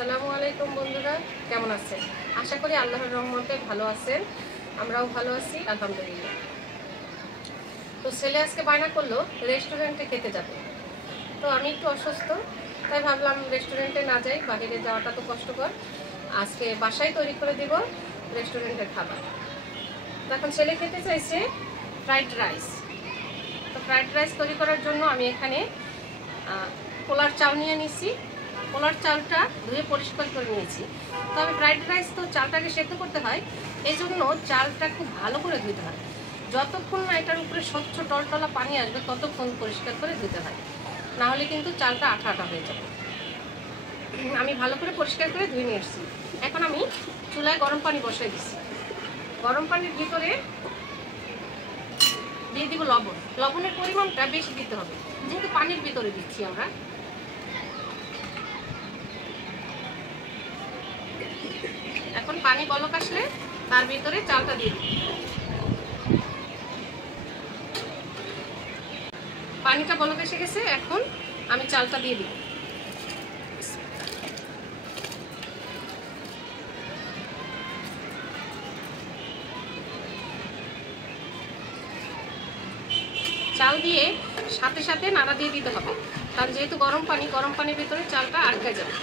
আসসালামু আলাইকুম বন্ধুরা, কেমন আছেন? আশা করি আল্লাহর রহমতে ভালো আছেন। আমরাও ভালো আছি আলহামদুলিল্লাহ। তো ছেলে আজকে বায়না করলো রেস্টুরেন্টে খেতে যাবে। তো আমি একটু অসুস্থ, তাই ভাবলাম রেস্টুরেন্টে না যাই, বাইরে যাওয়াটা তো কষ্টকর। আজকে বাসায় তৈরি করে দিব রেস্টুরেন্টের খাবার। তো এখন ছেলে খেতে চাইছে ফ্রাইড রাইস। তো ফ্রাইড রাইস তৈরি করার জন্য আমি এখানে পোলার চাল নিয়ে নিয়েছি। পোলার চালটা ধুয়ে পরিষ্কার করে নিয়েছি। তবে ফ্রাইড রাইস তো চালটাকে সেদ্ধ করতে হয়, এই জন্য চালটা খুব ভালো করে ধুতে হয়। যতক্ষণ না এটার উপরে স্বচ্ছ টলটলা পানি আসবে ততক্ষণ পরিষ্কার করে ধুতে হয়, না হলে কিন্তু চালটা আঠা আঠা হয়ে যাবে। আমি ভালো করে পরিষ্কার করে ধুয়ে নিয়ে এসেছি। এখন আমি চুলায় গরম পানি বসাই দিচ্ছি। গরম পানির ভিতরে দিয়ে দিব লবণ। লবণের পরিমাণটা বেশি দিতে হবে, যেহেতু পানির ভিতরে দিচ্ছি আমরা। এখন পানি বলক আসলে তার ভিতরে চালটা দিয়ে দিই। পানিটা বলক এসে গেছে, এখন আমি চালটা দিয়ে দিই। চাল দিয়ে সাথে সাথে নাড়া দিয়ে দিতে হবে, কারণ যেহেতু গরম পানির ভিতরে চালটা আটকে যাবে।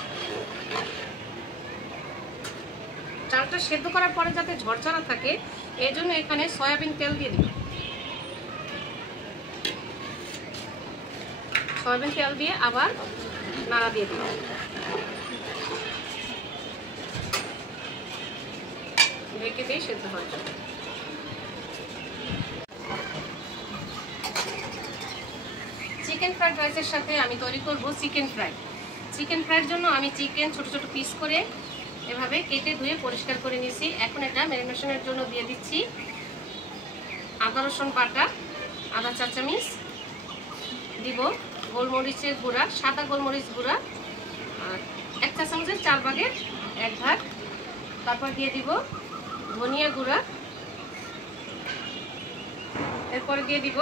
চালটা সেদ্ধ করার পরে যাতে ঝরঝরা থাকে, এই জন্য এখানে সয়াবিন তেল দিয়ে দিই। সয়াবিন তেল দিয়ে আবার নাড়া দিয়ে দিই। ঢেকে দিয়ে সেদ্ধ হয়ে যাবে। চিকেন ফ্রাইড রাইসের সাথে আমি তৈরি করব চিকেন ফ্রাই। চিকেন ফ্রাইয়ের জন্য আমি চিকেন ছোট ছোট পিস করে এভাবে কেটে ধুয়ে পরিষ্কার করে নিয়েছি। এখন এটা ম্যারিনেশনের জন্য দিয়ে দিচ্ছি আদা রসুন বাটা, আদা চা চামচ দিব, গোলমরিচের গুঁড়া, সাদা গোলমরিচ গুঁড়া আর 1 চা চামচের 4 ভাগের 1 ভাগ। তারপর দিয়ে দিব ধনিয়া গুঁড়া, এরপরে দিয়ে দিব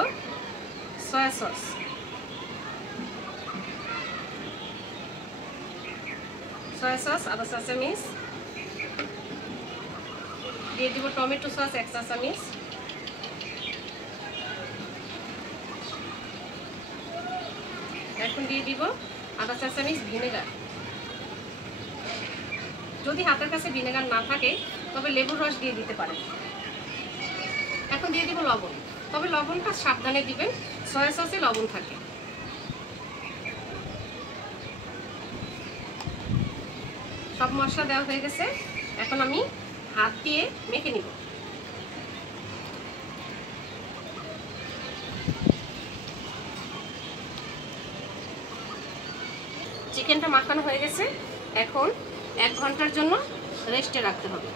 সয়া সস, আদা চা চামচ দিয়ে দিব, টমেটো সস 1 চা চামচ, এখন দিয়ে দিব আধা চা চামচ ভিনেগার। যদি হাতের কাছে ভিনেগার না থাকে তবে লেবুর রস দিয়ে দিতে পারেন। এখন দিয়ে দিব লবণ, তবে লবণটা সাবধানে দিবেন, সয়া সসে লবণ থাকে। সব মশলা দেওয়া হয়ে গেছে, এখন আমি হাত দিয়ে মেখে নিব। চিকেনটা মাখানো হয়ে গেছে, এখন 1 ঘন্টার জন্য রেস্টে রাখতে হবে।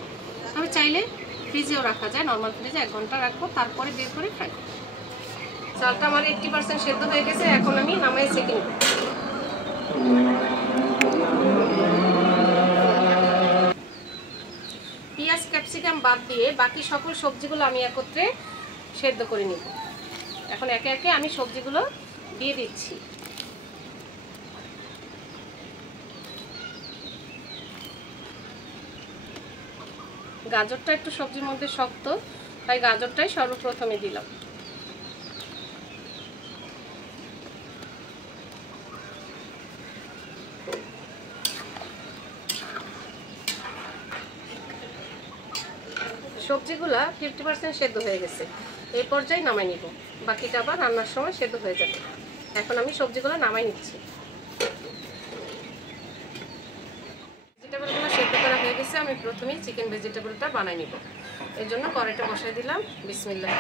তবে চাইলে ফ্রিজেও রাখা যায়, নর্মাল ফ্রিজে 1 ঘন্টা রাখবো, তারপরে বের করে ফ্রাই করব। চালটা আমার 80% সেদ্ধ হয়ে গেছে, এখন আমি নামাই ছেঁকে নেব। পেঁয়াজ ক্যাপসিকাম বাদ দিয়ে বাকি সকল সবজিগুলো আমি একত্রে সেদ্ধ করে নিব। এখন একে একে আমি সবজিগুলো দিয়ে দিচ্ছি। গাজরটা একটু সবজির মধ্যে শক্ত, তাই গাজরটাই সর্বপ্রথমে দিলাম। সবজিগুলা 50% সেদ্ধ হয়ে গেছে, এই পর্যায়ে নামাই নিব। বাকিটা আবার রান্নার সময় সেদ্ধ হয়ে যাবে। এখন আমি সবজিগুলো নামাই নিচ্ছি। ভেজিটেবলগুলো সেদ্ধ করা হয়ে গেছে, আমি প্রথমেই চিকেন ভেজিটেবলটা বানাই নিব। এর জন্য কড়াইটা বসাই দিলাম। বিসমিল্লাহ।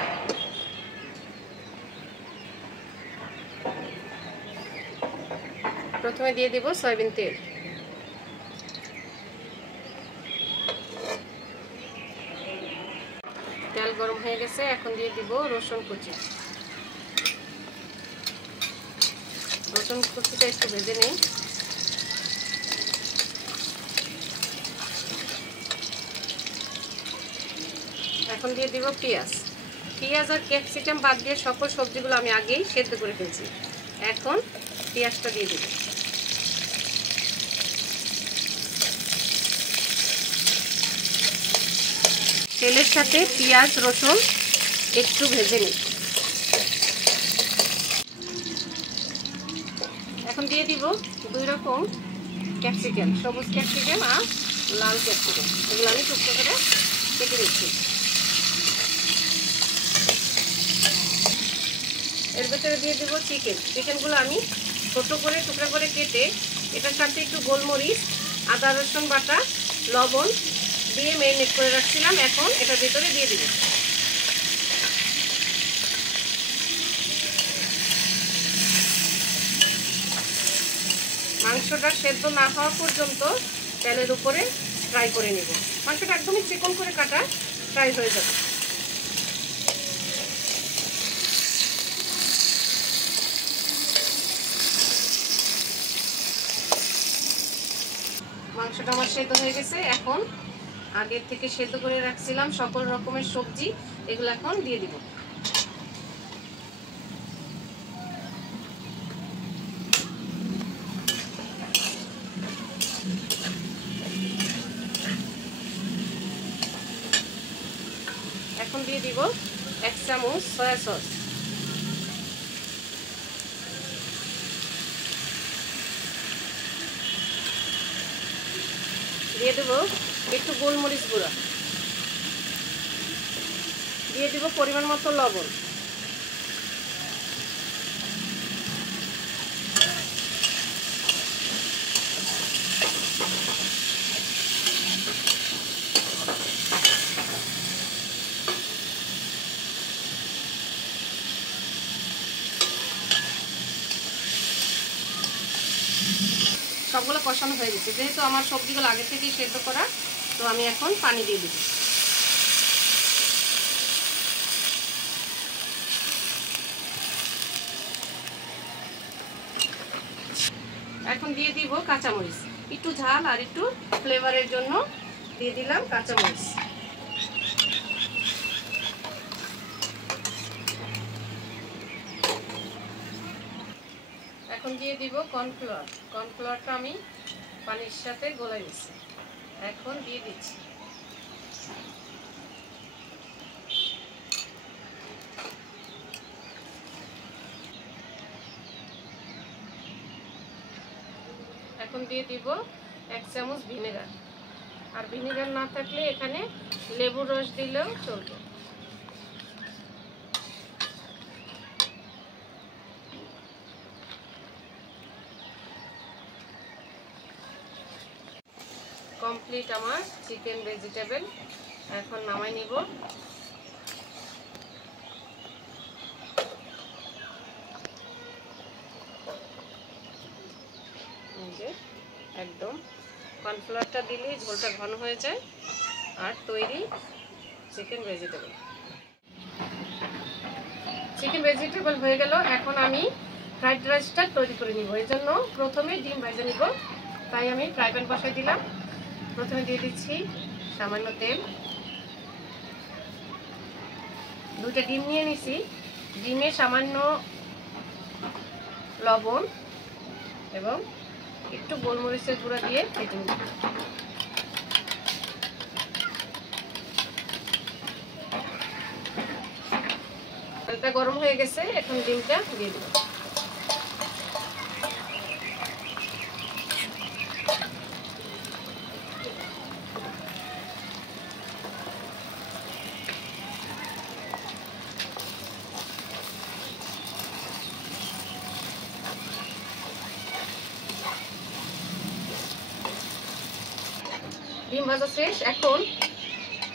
প্রথমে দিয়ে দিব সয়াবিন তেল। তেল গরম হয়ে গেছে, এখন দিয়ে দিব রসুন কুচি। রসুন কুচিটা একটু ভেজে নেই। এখন দিয়ে দিব পেঁয়াজ। আর ক্যাপসিকাম বাদ দিয়ে সকল সবজিগুলো আমি আগেই সেদ্ধ করে ফেলছি। এখন পেঁয়াজটা দিয়ে দিব। তেলের সাথে পেঁয়াজ রসুন একটু ভেজে নিই। এখন দিয়ে দিব 2 রকম ক্যাপসিকাম, সবুজ ক্যাপসিকাম আর লাল ক্যাপসিকাম। এগুলো আমি টুকরো করে কেটে দিচ্ছি। এর ভেতরে দিয়ে দেবো চিকেনগুলো আমি ছোটো করে টুকরা করে কেটে এটার সাথে একটু গোলমরিচ, আদা রসুন বাটা, লবণ দিয়ে ম্যারিনেট করে রাখছিলাম। এখন এটার ভেতরে দিয়ে দিব। মাংসটা সেদ্ধ না হওয়া পর্যন্ত তেলের উপরে ফ্রাই করে নেব। মাংসটা একদমই চিকন করে কাটা ফ্রাই হয়ে যাবে। মাংসটা আমার সেদ্ধ হয়ে গেছে। এখন আগের থেকে সেদ্ধ করে রাখছিলাম সকল রকমের সবজি, এগুলো এখন দিয়ে দিব। এখন দিয়ে দিব 1 চামচ সয়া সস, দিয়ে দেব একটু গোলমরিচ গুঁড়া, দিয়ে দিব পরিমাণ মতো লবণ, সবগুলো কষানো হয়ে গেছে। যেহেতু আমার সবজিগুলো আগে থেকেই সেদ্ধ করা, তো আমি এখন পানি দিয়ে দিব। এখন দিয়ে দিব কাঁচামরিচ, একটু ঝাল আর একটু ফ্লেভারের জন্য দিয়ে দিলাম কাঁচামরিচ। এখন দিয়ে দিব কর্নফ্লাওয়ার। কর্নফ্লাওয়ারটা আমি পানির সাথে গোলাই দিচ্ছি, এখন দিয়ে দিচ্ছি। এখন দিয়ে দিব 1 চামচ ভিনেগার, আর ভিনেগার না থাকলে এখানে লেবুর রস দিলেও চলবে। কমপ্লিট আমার চিকেন ভেজিটেবল। এখন নামাই নিব। একদম কর্নফ্লাওয়ারটা দিলেই ঝোলটা ঘন হয়ে যায়, আর তৈরি চিকেন ভেজিটেবল। চিকেন ভেজিটেবল হয়ে গেল। এখন আমি ফ্রাইড রাইসটা তৈরি করে নিব। এই জন্য প্রথমে ডিম ভেজে নিব, তাই আমি ফ্রাই প্যান বসাই দিলাম। প্রথমে দিয়ে দিচ্ছি সামান্য তেল। 2টা ডিম নিয়ে নিছি, ডিমে সামান্য লবণ এবং একটু গোলমরিচের গুঁড়া দিয়ে ভেজে নিব। তেলটা গরম হয়ে গেছে, এখন ডিমটা দিয়ে দিব। ডিম ভাজা শেষ। এখন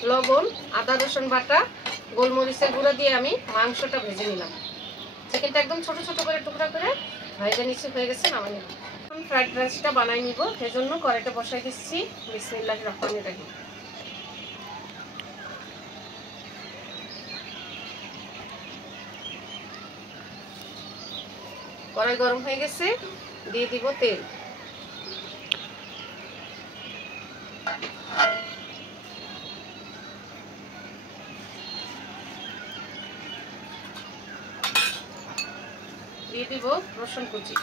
লবণ, আদা রসুন বাটা, গোলমরিচের গুঁড়া দিয়ে আমি মাংসটা ভেজে নিলাম। চিকেনটা একদম ছোট ছোট করে টুকরা করে ভেজে নিচ্ছি, হয়ে গেছে, নামাই নিব। এখন ফ্রাইড রাইসটা বানাই নিব। সেজন্য কড়াইটা বসাই দিচ্ছি। বিসমিল্লাহির রহমানির রহিম। কড়াই গরম হয়ে গেছে, দিয়ে দিব তেল। দিয়ে দিব রসুন কুচি,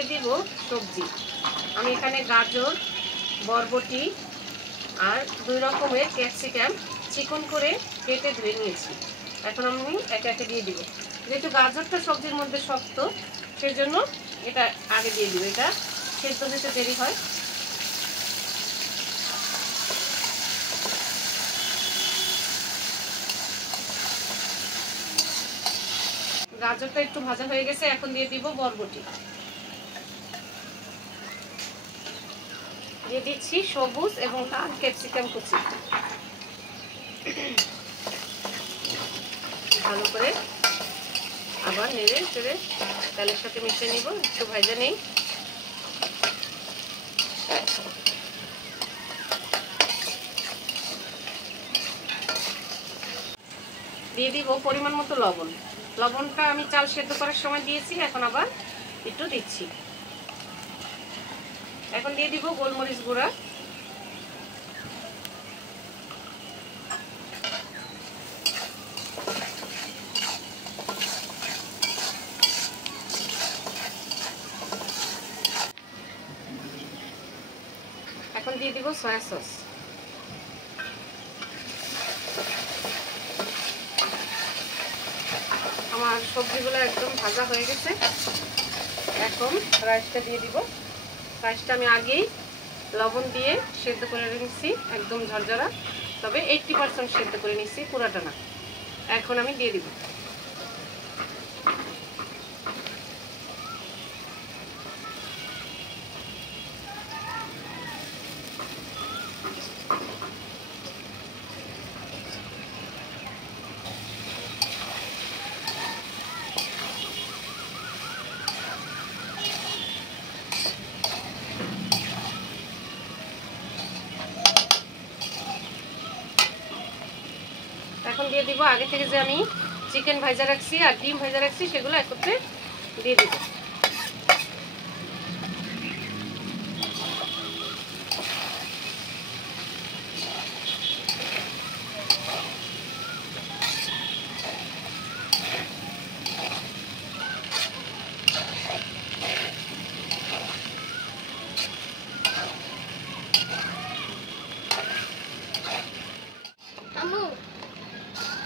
দিয়ে দিব সবজি। আমি এখানে গাজর, বরবটি আর 2 রকমের ক্যাপসিকাম চিকন করে কেটে ধুয়ে নিয়েছি। এখন আমি একে একে দিয়ে দিব। যেহেতু গাজরটা সবজির মধ্যে শক্ত, সেজন্য এটা আগে দিয়ে দিব, এটা সেদ্ধ হতে দেরি হয়। গাজরটা একটু ভাজা হয়ে গেছে, এখন দিয়ে দিব বরবটি। দিয়ে দিচ্ছি সবুজ এবং লাল ক্যাপসিকাম কুচি। ভালো করে আবার নেড়ে চেড়ে তেলের সাথে মিশিয়ে নিব। একটু ভাজা নেই। দিয়ে দিব পরিমাণ মতো লবণ। লবণটা আমি চাল সেদ্ধ করার সময় দিয়েছি, এখন আবার একটু দিচ্ছি। এখন দিয়ে দিব গোলমরিচ গুঁড়া। এখন দিয়ে দিব সয়া সস। আমার সবজিগুলো একদম ভাজা হয়ে গেছে। এখন রাইসটা দিয়ে দিব। রাইসটা আমি আগেই লবণ দিয়ে সেদ্ধ করে নিচ্ছি, একদম ঝরঝরা, তবে 80% সেদ্ধ করে নিচ্ছি, পুরাটা না। এখন আমি দিয়ে দিব। এখন দিয়ে দিব আগে থেকে যে আমি চিকেন ভাজা রাখছি আর ডিম ভাজা রাখছি, সেগুলো একত্রে দিয়ে দিব।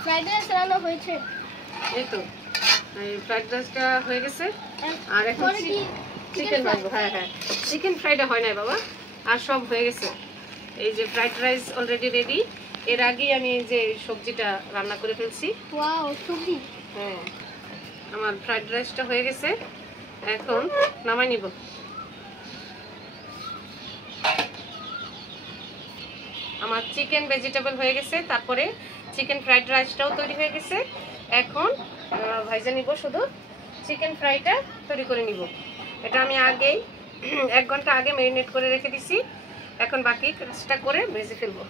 ফ্রাইড রাইস রান্না হয়েছে। এই তো ফ্রাইড রাইসটা হয়ে গেছে, আর এখন চিকেন ভাজবো। হ্যাঁ হ্যাঁ, চিকেন ফ্রাইডে হয় না বাবা, আর সব হয়ে গেছে। এই যে ফ্রাইড রাইস অলরেডি রেডি। এর আগেই আমি এই যে সবজিটা রান্না করে ফেলছি। ওয়াও, সবজি। হ্যাঁ, আমার ফ্রাইড রাইসটা হয়ে গেছে, এখন নামাই নিব। আমার চিকেন ভেজিটেবল হয়ে গেছে, তারপরে চিকেন ফ্রাইড রাইসটাও তৈরি হয়ে গেছে। এখন ভাজা নিব, শুধু চিকেন ফ্রাইটা তৈরি করে নিব। এটা আমি আগেই 1 ঘন্টা আগে ম্যারিনেট করে রেখে দিছি। এখন বাকি কাজটা করে ভেজে ফেলবো।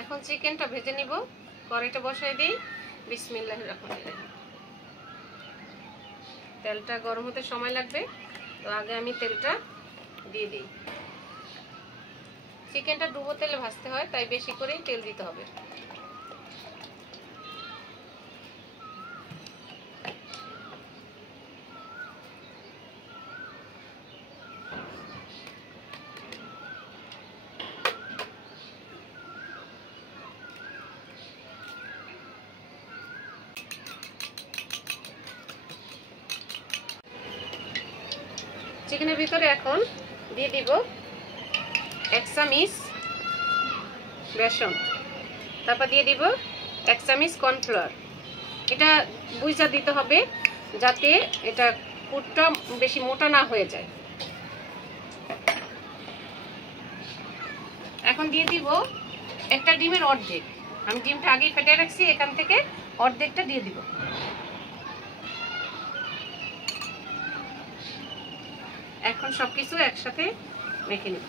এখন চিকেনটা ভেজে নিব। কড়াইটা বসাই দিই। বিসমিল্লাহির রহমানির রহিম। তেলটা গরম হতে সময় লাগবে, তো আগে আমি তেলটা দিয়ে দিই। চিকেনটা ডুবো তেলে ভাজতে হয়, তাই বেশি করেই তেল দিতে হবে। চিকেনের ভিতরে এখন দিয়ে দিব 1 চামচ বেসন, তারপর দিয়ে দিব 1 চামচ কর্নফ্লাওয়ার। এটা বুঝা দিতে হবে যাতে এটা পুরটা বেশি মোটা না হয়ে যায়। এখন দিয়ে দিব একটা ডিমের অর্ধেক। আমি ডিমটা আগেই ফেটে রাখছি, এখান থেকে অর্ধেকটা দিয়ে দিব। এখন সবকিছু একসাথে মেখে নিব।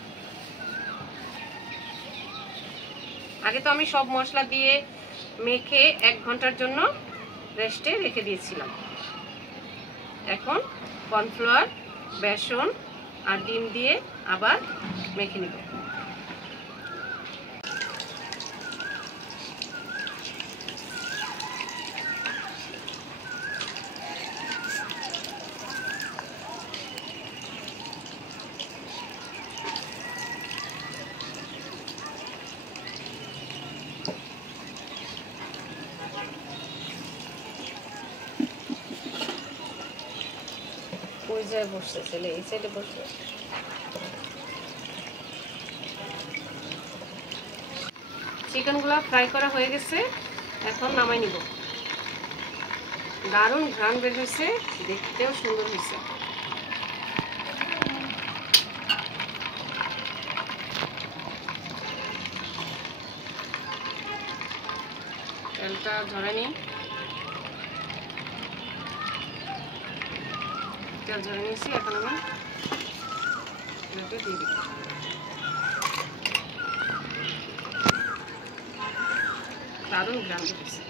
আগে তো আমি সব মশলা দিয়ে মেখে 1 ঘন্টার জন্য রেস্টে রেখে দিয়েছিলাম। এখন কর্নফ্লাওয়ার, বেসন আর ডিম দিয়ে আবার মেখে নিব। যে বসছে ছেলে এই সাইডে বসবে। চিকেনগুলো ফ্রাই করা হয়ে গেছে, এখন নামাই নিব। দারুণ ঘ্রাণ বের হয়েছে, দেখতেও সুন্দর হয়েছে। তেলটা ঝরে নিই, তেল ঝরে নিয়েছি, এখন আমি এটাকে দিয়ে দিই। দারুণ ঘ্রাণ বেরোচ্ছে।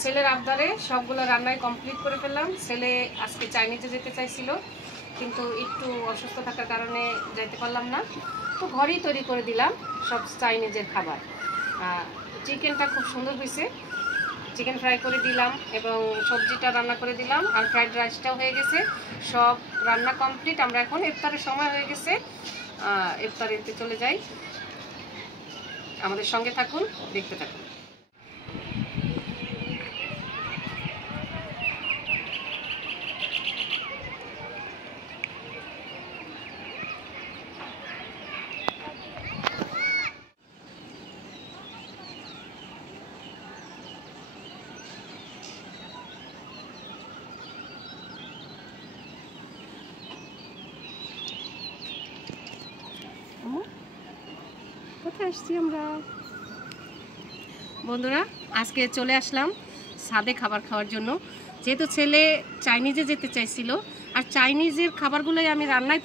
ছেলের আবদারে সবগুলো রান্নাই কমপ্লিট করে ফেললাম। ছেলে আজকে চাইনিজে যেতে চাইছিল, কিন্তু একটু অসুস্থ থাকার কারণে যাইতে পারলাম না, তো ঘরেই তৈরি করে দিলাম সব চাইনিজের খাবার। চিকেনটা খুব সুন্দর হয়েছে, চিকেন ফ্রাই করে দিলাম এবং সবজিটা রান্না করে দিলাম, আর ফ্রাইড রাইসটাও হয়ে গেছে। সব রান্না কমপ্লিট। আমরা এখন ইফতারের সময় হয়ে গেছে, ইফতারিতে চলে যাই। আমাদের সঙ্গে থাকুন, দেখতে থাকুন। কোথায় আসছি আমরা? বন্ধুরা, আজকে চলে আসলাম ছাদে খাবার খাওয়ার জন্য। যেহেতু ছেলে চাইনিজে যেতে চাইছিল, আর চাইনিজের খাবারগুলোই আমি রান্নায়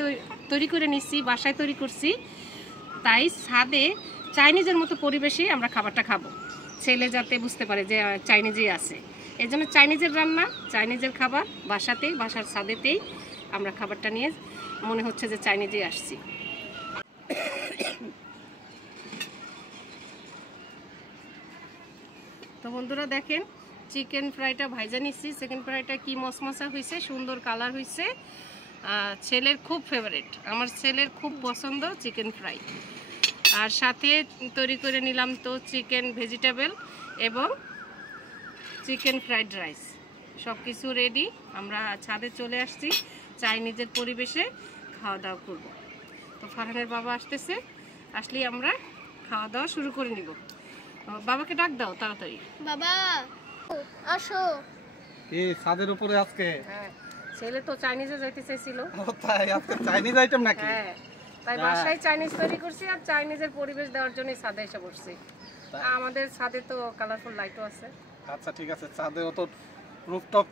তৈরি করে নিচ্ছি, বাসায় তৈরি করছি, তাই ছাদে চাইনিজের মতো পরিবেশে আমরা খাবারটা খাবো, ছেলে যাতে বুঝতে পারে যে চাইনিজেই আছে। এই জন্য চাইনিজের রান্না, চাইনিজের খাবার বাসাতেই, বাসার ছাদেতেই আমরা খাবারটা নিয়ে মনে হচ্ছে যে চাইনিজেই আসছি। তো বন্ধুরা দেখেন, চিকেন ফ্রাইটা ভাইজা নিচ্ছি। চিকেন ফ্রাইটা কি মশমশা হয়েছে, সুন্দর কালার হয়েছে। ছেলের খুব ফেভারিট, আমার ছেলের খুব পছন্দ চিকেন ফ্রাই। আর সাথে তৈরি করে নিলাম তো চিকেন ভেজিটেবল এবং চিকেন ফ্রাইড রাইস, সব কিছু রেডি। আমরা ছাদে চলে আসছি চাইনিজের পরিবেশে খাওয়া দাওয়া করব। তো ফারহানের বাবা আসতেছে, আসলেই আমরা খাওয়া দাওয়া শুরু করে নিব। বাবাকে ডাক দাও তাড়াতাড়ি। বাবা আসো। এই ছাদের উপরে আজকে? হ্যাঁ, ছেলে তো চাইনিজে যাইতে চাইছিল। তাই আজকে চাইনিজ আইটেম নাকি? হ্যাঁ, তাই বাসায় চাইনিজ তৈরি করছি, আর চাইনিজের পরিবেশ দেওয়ার জন্য ছাদে এসে বসছি। আমাদের ছাদে তো কালারফুল লাইটও আছে। আচ্ছা ঠিক আছে, ছাদে অত রুফটপ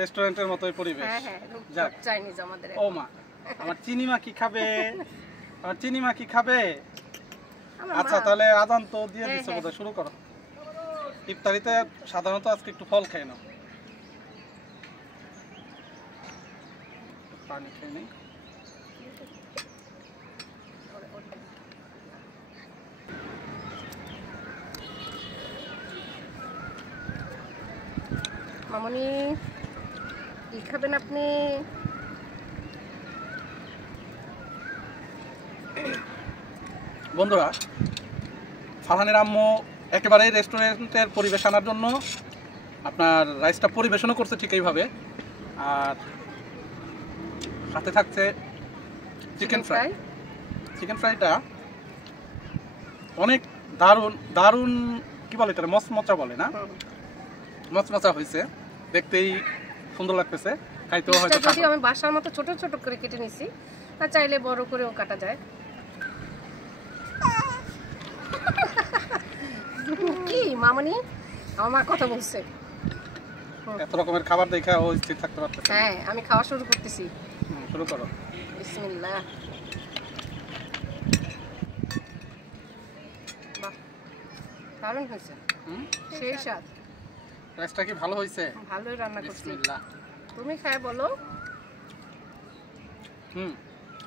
রেস্টুরেন্টের মতোই পরিবেশ। হ্যাঁ হ্যাঁ, যাক। চাইনিজ আমাদের। ও মা, আমার চিনিমা কি খাবে? আমার চিনিমা কি খাবে? আচ্ছা তাহলে আজান তো দিয়ে দিচ্ছে বোধহয়, শুরু করো। ইফতারিতে সাধারণত আজকে একটু ফল খাই না, পানি খেয়ে নেই। মামনি কি খাবেন আপনি? বন্ধুরা, ফারহানের আম্মু একেবারে রেস্টুরেন্টের পরিবেশ আনার জন্য আপনার রাইসটা পরিবেশনও করছে ঠিক এইভাবে, আর সাথে থাকছে চিকেন ফ্রাই। চিকেন ফ্রাইটা অনেক দারুণ দারুণ, কি বলে এটা, মচমচা বলে না, মচমচা হয়েছে, দেখতেই সুন্দর লাগতেছে, খাইতেও হয়তো। যদিও আমি বাসার মতো ছোট ছোট করে কেটে নিছি, আর চাইলে বড় করেও কাটা যায়। কি মামনি, আমার মা কথা বলছে। এত রকমের খাবার দেখে ও স্থির থাকতে পারতেছে। হ্যাঁ, আমি খাওয়া শুরু করতেছি। শুরু করো। বিসমিল্লাহ। বাহ, দারুণ হয়েছে, সেই স্বাদ। রাইসটা কি ভালো হয়েছে? ভালোই রান্না করছি। বিসমিল্লাহ। তুমি খায় বলো।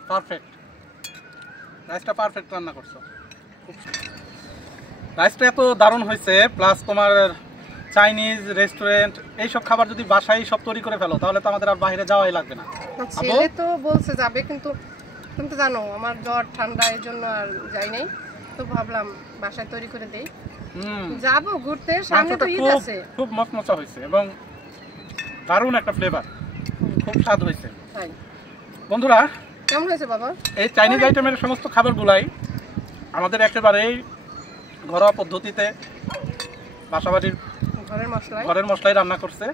পারফেক্ট, রাইসটা পারফেক্ট রান্না করছো। রাইসটা এত দারুণ হয়েছে, প্লাস তোমার চাইনিজ রেস্টুরেন্ট এইসব খাবার যদি বাসায় সব তৈরি করে ফেলো, তাহলে তো আমাদের আর বাইরে যাওয়াই লাগবে না। ছেলে তো বলছে যাবে, কিন্তু তুমি তো জানো আমার জ্বর ঠান্ডা, এই জন্য আর যাই নাই। তো ভাবলাম বাসায় তৈরি করে দেই। যাবো ঘুরতে, সামনে তো ঈদ আছে। খুব মচমচা হয়েছে এবং দারুণ একটা ফ্লেভার, খুব স্বাদ হয়েছে। তাই বন্ধুরা কেমন হয়েছে বাবা? এই চাইনিজ আইটেমের সমস্ত খাবারগুলাই আমাদের একেবারেই ঘরোয়া পদ্ধতিতে বাসাবাড়ির ঘরের মশলায় রান্না করছে,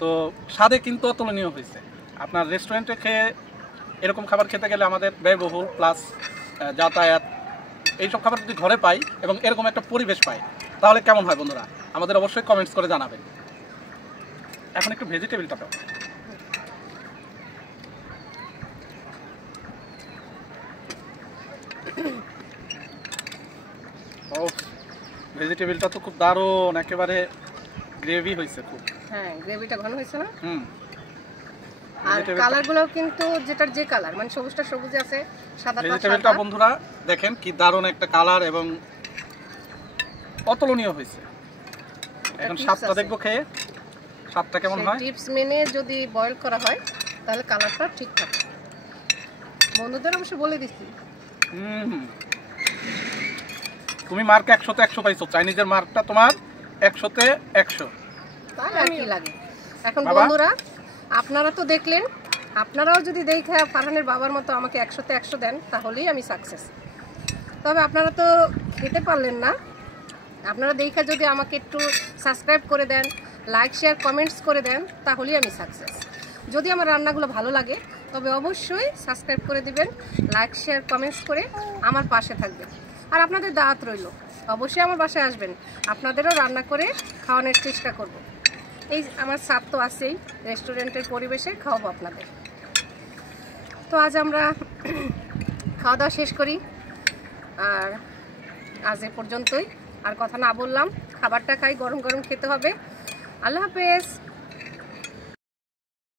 তো স্বাদে কিন্তু অতুলনীয় হয়েছে। আপনার রেস্টুরেন্টে খেয়ে এরকম খাবার খেতে গেলে আমাদের ব্যয়বহুল প্লাস যাতায়াত, এইসব খাবার যদি ঘরে পাই এবং এরকম একটা পরিবেশ পাই তাহলে কেমন হয় বন্ধুরা? আমাদের অবশ্যই কমেন্টস করে জানাবেন। এখন একটু ভেজিটেবিলটা দাও। ও ভেজিটেবিলটা তো খুব দারুণ, একেবারে গ্রেভি হয়েছে খুব। হ্যাঁ গ্রেভিটা ঘন হয়েছে না? আর ভেজিটেবিলটা কালারগুলো কিন্তু যেটার যে কালার, মানে সবুজটা সবুজ আছে, সাদাটা ভেজিটেবিলটা সাদা। বন্ধুরা দেখেন কি দারুণ একটা কালার এবং অতুলনীয় হয়েছে। এখন স্বাদটা দেখবো খেয়ে, স্বাদটা কেমন হয়। টিপস মেনে যদি বয়েল করা হয় তাহলে কালারটা ঠিক থাকে। বন্ধুদের অবশ্য বলে দিচ্ছি। তুমি মার্ক 100-তে 100 পাইছো, চাইনিজের মার্কটা তোমার 100-তে 100। তাই আর কি লাগে। এখন বন্ধুরা আপনারা তো দেখলেন, আপনারাও যদি দেখে ফারহানের বাবার মতো আমাকে 100-তে 100 দেন তাহলেই আমি সাকসেস। তবে আপনারা তো খেতে পারলেন না, আপনারা দেখে যদি আমাকে একটু সাবস্ক্রাইব করে দেন, লাইক শেয়ার কমেন্টস করে দেন তাহলেই আমি সাকসেস। যদি আমার রান্নাগুলো ভালো লাগে তবে অবশ্যই সাবস্ক্রাইব করে দিবেন, লাইক শেয়ার কমেন্টস করে আমার পাশে থাকবেন। আর আপনাদের দাওয়াত রইল, অবশ্যই আমার বাসায় আসবেন, আপনাদেরও রান্না করে খাওয়ানোর চেষ্টা করব। এই আমার স্বাদ তো আছেই, রেস্টুরেন্টের পরিবেশে খাওয়াবো আপনাদের। তো আজ আমরা খাওয়া দাওয়া শেষ করি, আর আজ এ পর্যন্তই। আর কথা না বললাম, খাবারটা খাই, গরম গরম খেতে হবে। আল্লাহ হাফেজ।